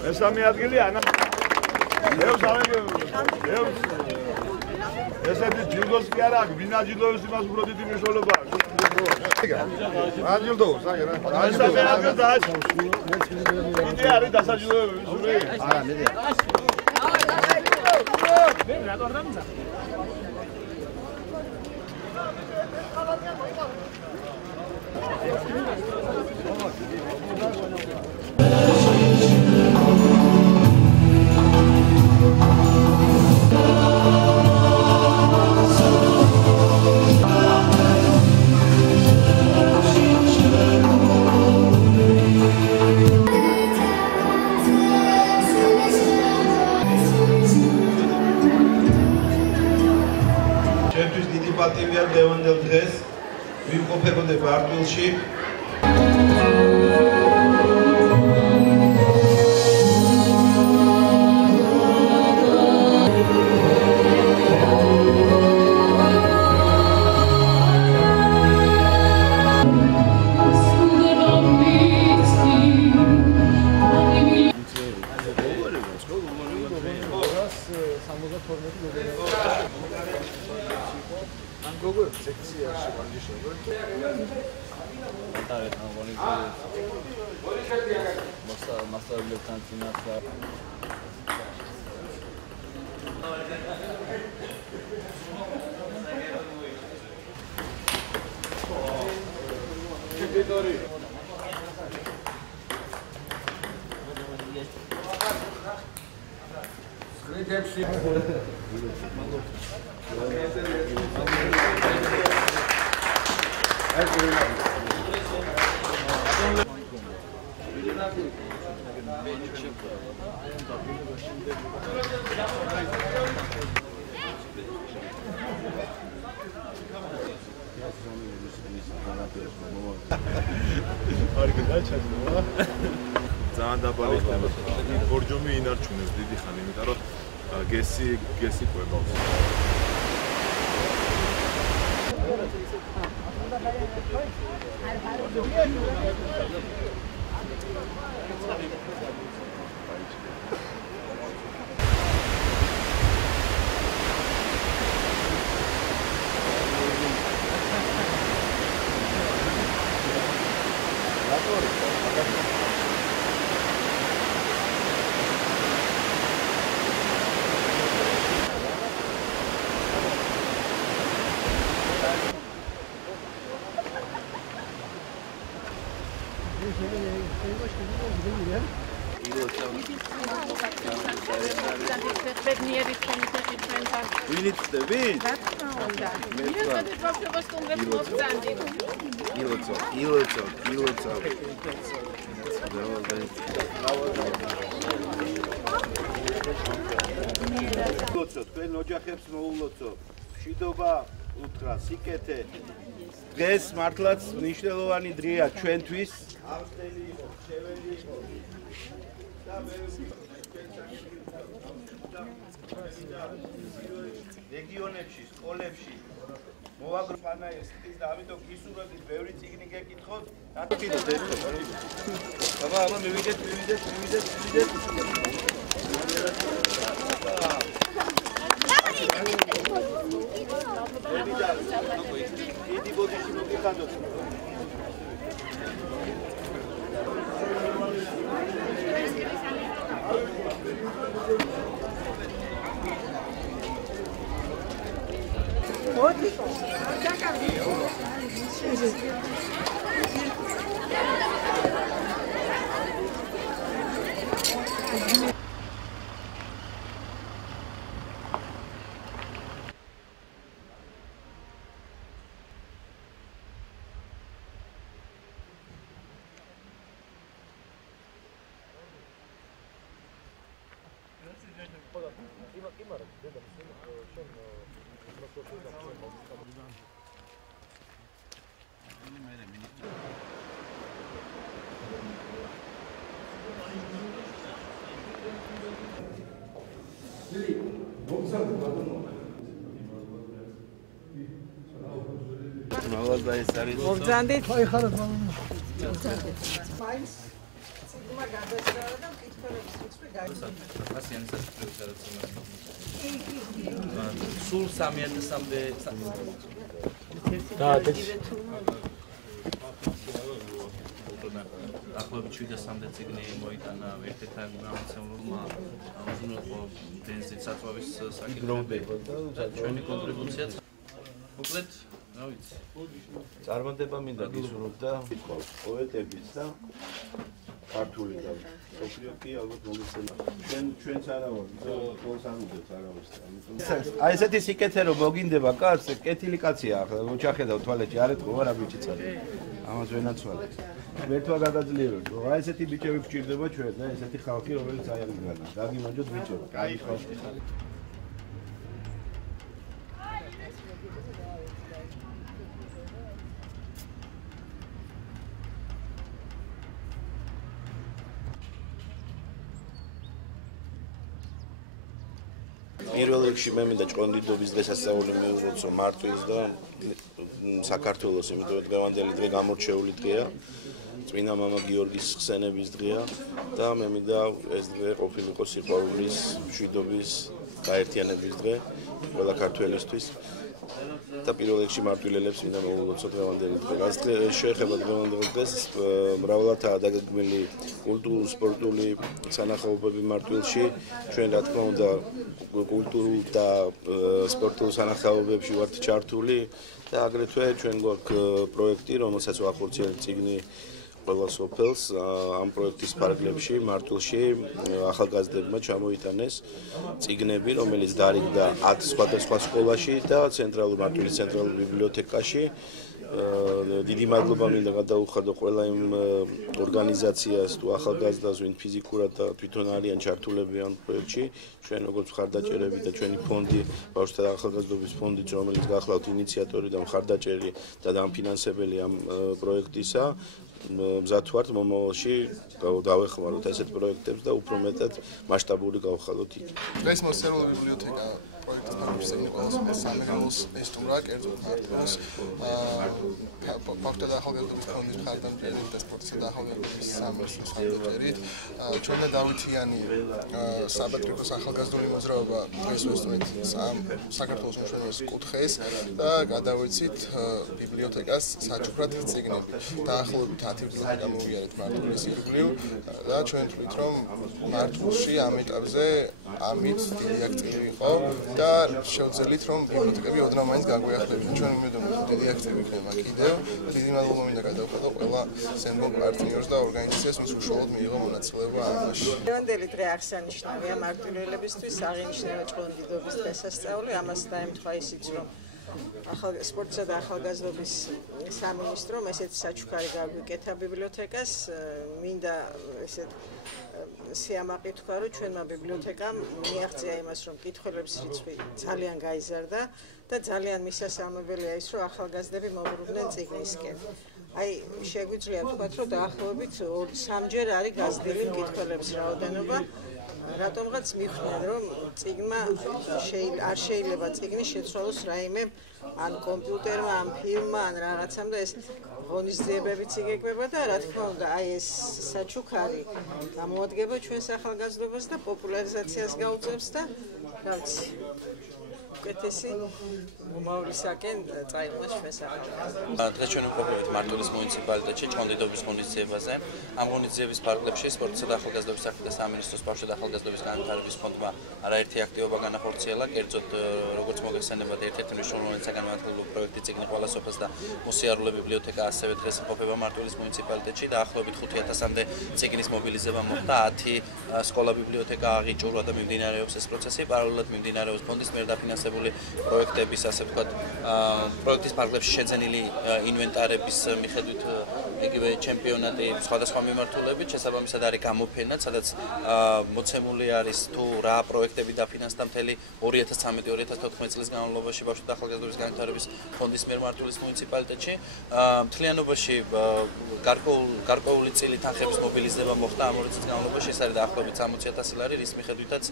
მესამე ადგილი ანა ესეთი ჯილდოს კი არა აქვს, ვინ აჯილდოებს იმას უფრო დიდი მნიშვნელობა აქვს. აჯილდოებს, აი რა. მესამე ადგილი დააჭირა. კიდე არის დასაჯილდოებები ზური? არა, მედია. პატივია დღევანდელ დღეს ვიმყოფებოდე ბარტვილში. ძალიან დაბალი ხდება. ბორჯომი ინარჩუნებს დიდი ხანი, იმიტომ რომ გესი ყვებავს. თქვენ ოჯახებს მოულოცოთ მშვიდობა, უთხრა, სიკეთე. დღეს მართლაც მნიშვნელოვანი დღეა ჩვენთვის. რეგიონებში, სკოლებში მოვაგროვოთ ფანაიეს და ამიტომ გისურვებთ ბევრი წიგნი გეკითხოთ. დაკითხოთ ერთხელ. აბა, მივიდეთ. დიდი ბოდიში მოგიხადოთ. და ეს არის. მოგზანდით. აი ხარად მამა. მაინც ციგნმა გადაჭრა და მკითხველების რიცხვი გაიზარდა. ასიანი სასწრაფო რაც იმას. სულ 3000-მდე ახლობით 700-მდე წიგნი მოიტანა ერთ-ერთ გამოცემულმა ბენზინის საწვავის საკითხები. ჩვენი კონტრიბუცია მოკლედ, რა ვიცი. წარმატება მინდა გისურვებდა პოეტების და ქართული და სოფლიო კი ალბათ მოგეცემა. ჩვენც არა ვარ, ყველს არ უძებს არავის. აი ესეთი სიკეთე რომ მოგინდება კაცს, კეთილი კაცია ახლა მოჩახედავ თვალეთში არ ეთქვა რა ბიჭი წადი. ამას ვენაცვალე. ერთვა გადაძლიეროთ. აი ესეთი ბიჭები გვჭირდება ჩვენ და ესეთი ხალხი რომელიც აი არის განა. გაგიმარჯოთ ბიჭო. კაი ხალხი ხარ. პირველ რიგში მე მინდა ჭყონდიდობის დღესასწაული მივუღოთ მარტვილს და საქართველოს, იმიტომ რომ დღევანდელი დღე გამორჩეული დღეა. წმინდა მამა გიორგის ხსენების დღეა და მე მინდა ეს დღე ყოფილიყო სიყვარულის, მშვიდობის, გაერთიანების დღე ყველა ქართველისთვის. და პირველ რიგში მარტვილელებს მინდა მოვულოცოთ დღევანდელი დღე. რაც შეეხება დღევანდელ დღეს, მრავლადაა დაგეგმილი კულტურული, სპორტული სანახაობები მარტვილში. ჩვენ რა თქმა უნდა კულტურულ და სპორტულ სანახაობებში ვართ ჩართული და აგრეთვე ჩვენ გვაქვს პროექტი, რომელსაც ვახორციელებთ წიგნი ყველა სოფელს. ამ პროექტის ფარგლებში მარტვილში ახალგაზრდებმა ჩამოიტანეს წიგნები, რომელიც დარიგდა 10 სხვადასხვა სკოლაში და მარტვილის ცენტრალურ ბიბლიოთეკაში. დიდი მადლობა მინდა გადაუხადო ყველა იმ ორგანიზაციას თუ ახალგაზრდას, ვინ ფიზიკურად და თვითონ არიან ჩართულები ამ პროექტში. ჩვენ როგორც მხარდაჭერები და ჩვენი ფონდი, ბავშვთა და ახალგაზრდობის ფონდი, რომელიც გახლავთ ინიციატორი და მხარდაჭერი და დამფინანსებელი ამ პროექტისა. მზად ვართ მომავალში დავეხმაროთ ესეთ პროექტებს და უფრო მეტად მასშტაბური გავხადოთ იქ. დღეს მოსერული ბიბლიოთეკა პროექტის ფარგლებში ყველა სამეგრელოს ესტუმრა, კერძოდ მარტვილს ბავშვთა და ახალგაზრდობის ფონდის მხარდამჭერით და სპორტისა და ახალგაზრდობის სამეცნიერო მხარდაჭერით ჩვენ და დავითიანი საბჭოთა ახალგაზრდული მოძრაობა დღეს ვესწრებით საქართველოს უმნიშვნელოს კუთხეს და გადავეცით ბიბლიოთეკას საჩუქრად წიგნები. დაახლოებით 10 ბიბლიოთეკა მოვიარეთ მარტვილის ირგვლივ და ჩვენ თვლით რომ მარტვილში ამ ეტაპზე ამით დიდი აქტივი იყო და შევძელით რომ ბიბლიოთეკები ოდნავ მაინც გაგვიახლებინა. ჩვენ მივედოქოთ დიდი აქტივი იქნება კიდევ. დიდი მადლობა მინდა გადავხადო ყველა სენგო პარტნიორს და ორგანიზაციას, ვინც უშუალოდ მიიღო მონაწილეობა ამაში. დღევანდელი დღე აღსანიშნავია მარტვილელებისთვის, აღინიშნება ჭყონდიდობის დღესასწაული. ამას დაემთხვა ისიც რომ სპორტსა და ახალგაზრდობის სამინისტრომ ესეთ საჩუქარი გაგვიკეთა ბიბლიოთეკას. მინდა ესეთ სიამაყი თქვა, რომ ჩვენმა ბიბლიოთეკამ მიაღწია იმას, რომ მკითხველების რიცხვი ძალიან გაიზარდა და ძალიან მისასალმებელია ის, რომ ახალგაზრდები მოღრუბლდნენ წიგნისკენ. აი, შეგვიძლია ვთქვათ, რომ დაახლოებით 3-ჯერ არის გაზრდილი მკითხველების რაოდენობა. რატომღაც მიხვდნენ, რომ წიგნმა არ შეიძლება წიგნი შეცვალოს რაიმე ან კომპიუტერმა, ან ფილმმა, ან რაღაცამ და ეს ღონისძიებებიც იგეგმება და რა თქმა უნდა, აი ეს საჩუქარი გამოადგება ჩვენს ახალგაზრდობას და პოპულარიზაციას გაუწევს და რა ვიცი, უკეთესი მომავლისაკენ წაიღოს ჩვენს ახალგაზრდებს. დღეს ჩვენ ვყოფილობთ მარტვილის მუნიციპალიტეტში ჭყონდიდობის ღონისძიებაზე. ამ ღონისძიების ფარგლებში სპორტსა და ახალგაზრდობის საქმეთა სამინისტროს ბავშვთა და ახალგაზრდობის განვითარების ფონდმა არაერთი აქტივობა განახორციელა. კერძოდ, როგორც მოგეხსენებათ, ერთ-ერთი მნიშვნელოვანი საგანმანათლებლო პროექტი წიგნი ყველა სოფელს და მოსიარულე ბიბლიოთეკა ასევე დღეს იმყოფება მარტვილის მუნიციპალიტეტში. დაახლოებით 5000-მდე წიგნის მობილიზება მოხდა. 10 სკოლა ბიბლიოთეკა აღიჭურვა და მიმდინარეობს ეს პროცესი. პარალელურად მიმდინარეობს ფონდის მიერ დაფინანსებული პროექტების, ასე ვთქვათ, პროექტის ფარგლებში შეძენილი ინვენტარების მიხედვით იგი იგივე ჩემპიონატი სხვადასხვა მიმართულებით, შესაბამისად არის გამოფენა, სადაც მოცემული არის თუ რა პროექტები დაფინანსდა მთელი 2013-2014 წლის განმავლობაში ბავშვთა ახალგაზრდობის განვითარების ფონდის მიერ მარტვილის მუნიციპალიტეტში. მთლიანობაში გარკვეული წილი თანხების მობილიზება მოხდა ამ 2 წლის განმავლობაში, ეს არის დაახლოებით 60,000 ლარი, რის მიხედვითაც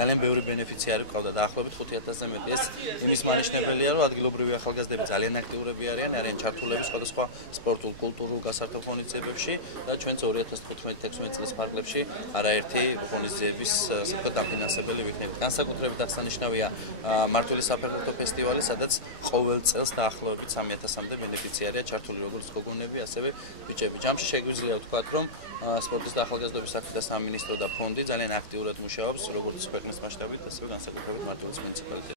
ძალიან ბევრი ბენეფიციარი ყავდა, დაახლოებით 5,000-ზე მეტი. ეს იმის მანიშნებელია, რომ ადგილობრივი ახალგაზრდები ძალიან აქტიურები არიან ჩართულები სხვადასხვა სპორტულ, კულტურულ გასართობ ღონისძიებებში და ჩვენც 2015-16 წლის ფარგლებში არაერთი ღონისძიების დაფინანსებელი ვიქნებით. განსაკუთრებით აღსანიშნავია მარტვილის საფეხბურთო ფესტივალი, სადაც ყოველ წელს დაახლოებით 3,000-მდე ბენეფიციარია ჩართული, როგორც გოგონები, ასევე ბიჭები. ჯამში შეგვიძლია ვთქვათ, რომ სპორტის და ახალგაზრდობის საქმეთა სამინისტრო და ფონდი ძალიან აქტიურად მუშაობს, როგორც ქვეყნის მასშტაბით, ასევე განსაკუთრებით მარტვილის მუნიციპალიტეტში.